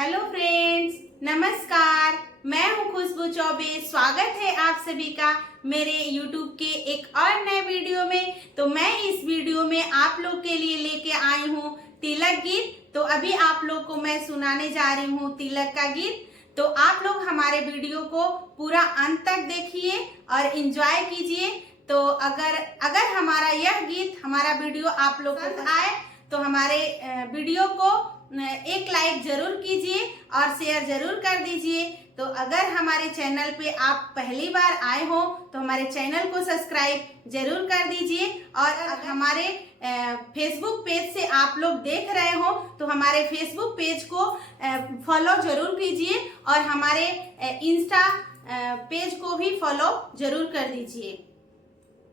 Hello friends, नमस्कार। मैं हूं खुशबू चौबे। स्वागत है आप सभी का मेरे YouTube के एक और नए वीडियो में। तो मैं इस वीडियो में आप लोग के लिए लेके आई हूं तिलक गीत। तो अभी आप लोग को मैं सुनाने जा रही हूं तिलक का गीत। तो आप लोग हमारे वीडियो को पूरा अंत तक देखिए और एंजॉय कीजिए। तो अगर हमारा यह गीत, हमारा वीडियो आप लोग को आए तो हमारे वीडियो को एक लाइक जरूर कीजिए और शेयर जरूर कर दीजिए। तो अगर हमारे चैनल पे आप पहली बार आए हो तो हमारे चैनल को सब्सक्राइब जरूर कर दीजिए। और अगर हमारे फेसबुक पेज से आप लोग देख रहे हो तो हमारे फेसबुक पेज को फॉलो जरूर कीजिए और हमारे इंस्टा पेज को भी फॉलो जरूर कर दीजिए।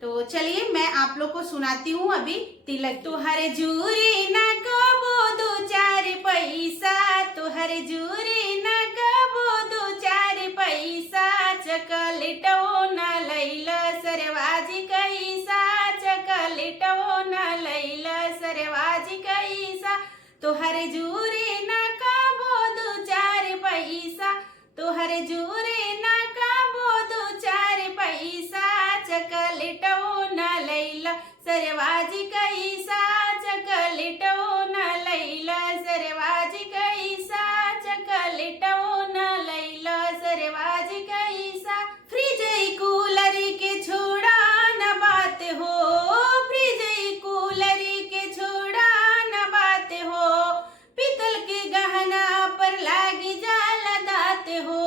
तो चलिए मैं आप लोग को सुनाती हूँ अभी तिलक। तुहर जूरी न कबो दो चार पैसा, तुहर जूरी न कबो दो चार पैसा, चकलेटो न लैला सरवाजी कैसा, चकलेटो न लैला सरवाजी कैसा। तुहर जूरी न कबो दो चार पैसा, तुहर जूरी न कबो दो चार पैसा, चकलेटो न लैला सरवाजी कैसा, चकलेटो न लैला सरवाजी कैसा, चकलेटो न लैला सरवाजी कैसा। फ्रिज कूलर के छोड़ा न बात हो, फ्रिज कूलर के छोड़ा न बात हो, पीतल के गहना पर लागी जाला दात हो,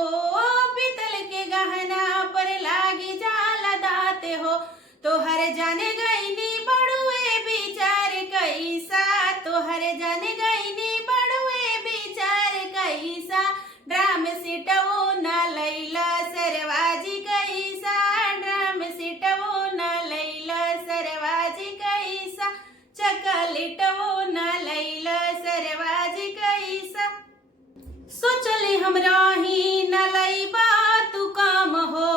पीतल के गहना पर लागी जाला दात हो। तोहर जाने गईनी बड़ुए विचार कैसा, तोहर जाने गईनी बड़ुए विचार कैसा, ड्राम सीटवो न लैला सरवाजी कैसा, ड्राम सीटवो न लैला सरवाजी कैसा, चकलेटवो न लैला सरवाजी कैसा। सोचले हमरा ही न लैबा तू काम हो,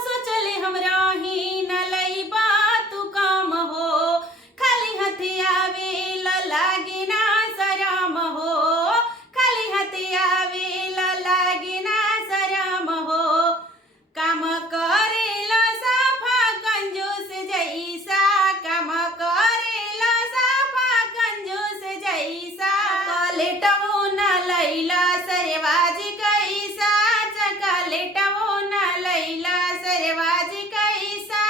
सोचले हमरा ही न लैबा तू काम हो, खाली हाथे आवे लागे ना शरम हो, खाली हाथे आवे लागे ना शरम हो, काम करेला साफा कंजूस जैसा, काम करेला साफा कंजूस जैसा, चकलेटवो न लैला सरवाजी कैसा, चकलेटवो न लैला सरवाजी कैसा।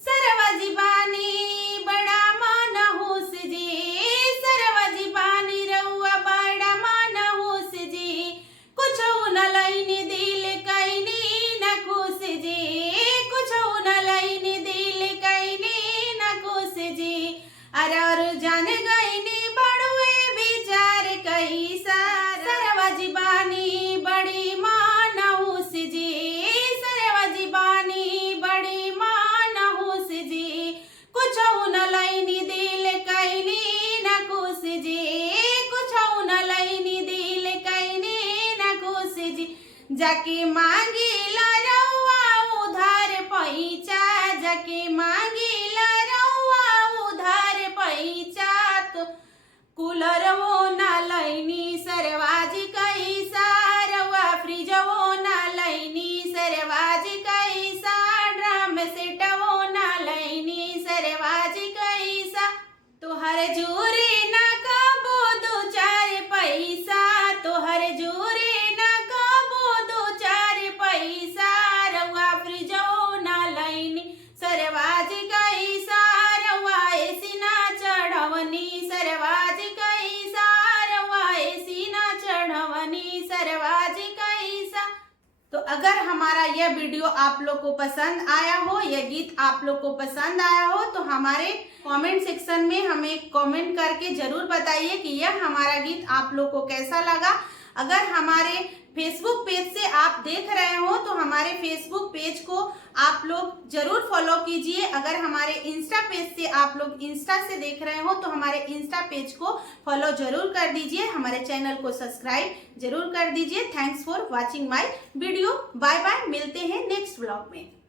सरवाजी बानी बड़ा मनहूस जी, सरवाजी बानी रउआ बड़ा मनहूस जी, कुछो न लैनी दिल कैनी न खुश जी, कुछो न लैनी दिल कैनी न खुश जी, अरर जान गईनी बड़ुए विचार कैसा, सरवाजी बानी बड़ी मनहूस जी, सरवाजी बानी बड़ी मनहूस जी, कुछो न लैनी दिल कैनी न खुश जी, कुछो न लैनी दिल कैनी न खुश जी, जाके मांगिला रउआ उधार पैसा, जाके मांगिला रउआ उधार पैसा, तो कूलरवो न लैनी सरवाजी कैसा, रउआ फ्रिजवो न लैनी सरवाजी कैसा, ड्रम सेटवो न लैनी सरवाजी कैसा। तोहर जूरी न कबो दो चार पैसा, तोहर जूरी न कबो दो चार पैसा, रउआ फ्रिजवो न लैनी सरवाजी कैसा, रउआ एसी न चढ़वनी सरवाजी कैसा, रउआ एसी न चढ़वनी सरवाजी कैसा। तो अगर हमारा यह वीडियो आप लोग को पसंद आया हो, यह गीत आप लोग को पसंद आया हो तो हमारे कमेंट सेक्शन में हमें कमेंट करके जरूर बताइए कि यह हमारा गीत आप लोग को कैसा लगा। अगर हमारे फेसबुक पेज से आप देख रहे हो तो हमारे फेसबुक पेज को आप लोग जरूर फॉलो कीजिए। अगर हमारे इंस्टा पेज से आप लोग इंस्टा से देख रहे हो तो हमारे इंस्टा पेज को फॉलो जरूर कर दीजिए, हमारे चैनल को सब्सक्राइब जरूर कर दीजिए। Thanks for watching my video. Bye bye, मिलते हैं नेक्स्ट व्लॉग में।